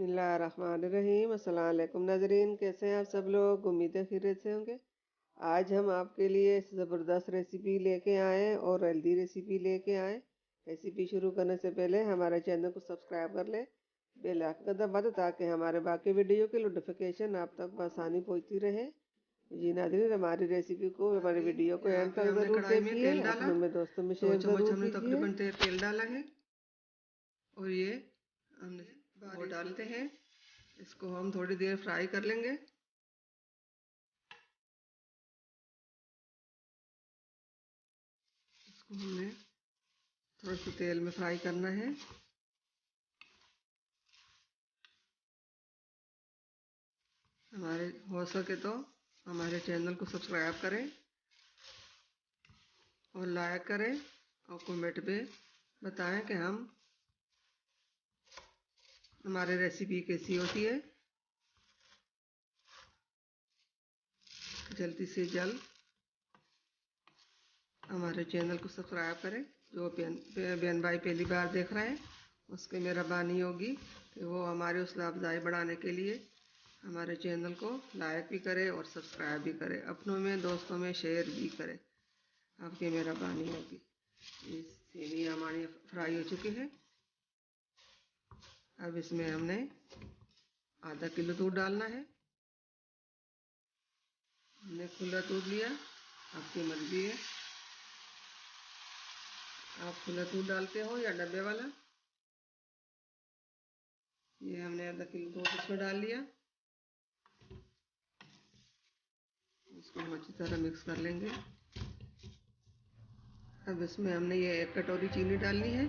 बिस्मिल्लाहिर्रहमानिर्रहीम। अस्सलाम वालेकुम नाज़रीन, कैसे हैं आप सब लोग? उम्मीद है खैरियत से होंगे। आज हम आपके लिए ज़बरदस्त रेसिपी लेके आए हैं और हेल्दी रेसिपी लेके आए। रेसिपी शुरू करने से पहले हमारे चैनल को सब्सक्राइब कर लें, बेल आइकन का दबा दें ताकि हमारे बाकी वीडियो की नोटिफिकेशन आप तक बआसानी पहुंचती रहे। जी नाज़रीन, हमारी रेसिपी को, हमारी वीडियो को एंड तक ज़रूर देखिए, अपनों में दोस्तों में शेयर ज़रूर कीजिए। तकरीबन तेल डाला है और ये हमने वो डालते हैं, इसको हम थोड़ी देर फ्राई कर लेंगे। इसको हमने थोड़ा सा तेल में फ्राई करना है। हमारे हो सके तो हमारे चैनल को सब्सक्राइब करें और लाइक करें और कमेंट में बताएं कि हमारी रेसिपी कैसी होती है। जल्दी से जल्द हमारे चैनल को सब्सक्राइब करें। जो बहन भाई पहली बार देख रहे हैं उसकी मेहरबानी होगी कि वो हमारी हौसला अफजाई बढ़ाने के लिए हमारे चैनल को लाइक भी करें और सब्सक्राइब भी करें, अपनों में दोस्तों में शेयर भी करें, आपकी मेहरबानी होगी। ये सेवियाँ हमारी फ्राई हो चुकी है। अब इसमें हमने आधा किलो दूध डालना है। हमने खुला दूध लिया, आपकी मर्जी है, आप खुला दूध डालते हो या डब्बे वाला। ये हमने आधा किलो दूध इसमें डाल लिया। इसको हम अच्छी तरह मिक्स कर लेंगे। अब इसमें हमने ये 1 कटोरी चीनी डालनी है।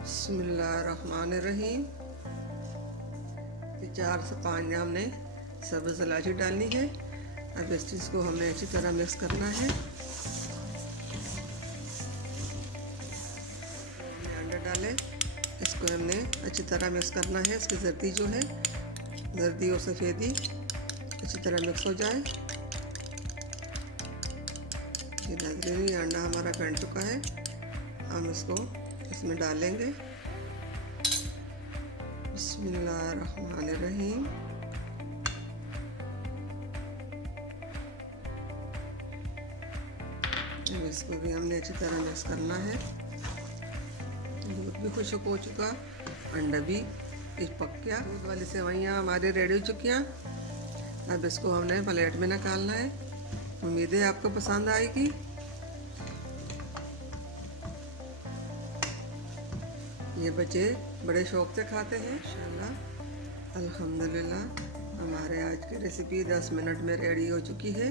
बिस्मिल्लाहिर्रहमानिर्रहीम। 4 से 5 हमने सब्ज़ इलायची डालनी है। अब इस चीज़ को हमने अच्छी तरह मिक्स करना है। हमने अंडा डाले, इसको हमने अच्छी तरह मिक्स करना है। इसकी जर्दी जो है, जर्दी और सफ़ेदी अच्छी तरह मिक्स हो जाए। ये नाज़रीन, ये अंडा हमारा बन चुका है। हम इसको इसमें डालेंगे। बिस्मिल्लाहिर्रहमानिर्रहीम। इसको भी हमने अच्छी तरह मिक्स करना है। दूध भी खुश्क हो चुका, अंडा भी पक गया। दूध वाली सेवइयाँ हमारी रेडी हो चुकी हैं। अब इसको हमने प्लेट में निकालना है। उम्मीद है आपको पसंद आएगी। ये बच्चे बड़े शौक से खाते हैं इंशाल्लाह। अल्हम्दुलिल्लाह, हमारे आज की रेसिपी 10 मिनट में रेडी हो चुकी है।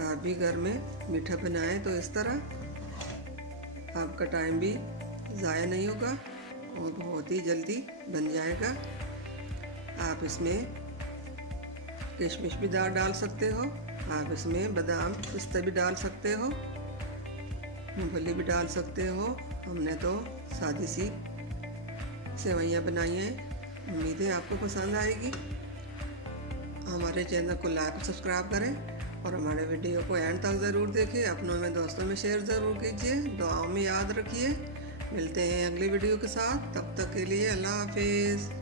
आप भी घर में मीठा बनाएं तो इस तरह आपका टाइम भी ज़ाया नहीं होगा और बहुत ही जल्दी बन जाएगा। आप इसमें किशमिश भी डाल सकते हो, आप इसमें बादाम पिस्ता भी डाल सकते हो, मूंगफली भी डाल सकते हो। हमने तो सादी सी सेवइयाँ बनाई हैं। उम्मीद है आपको पसंद आएगी। हमारे चैनल को लाइक और सब्सक्राइब करें और हमारे वीडियो को एंड तक ज़रूर देखें, अपनों में दोस्तों में शेयर ज़रूर कीजिए, दुआओं में याद रखिए। मिलते हैं अगली वीडियो के साथ, तब तक के लिए अल्लाह हाफिज़।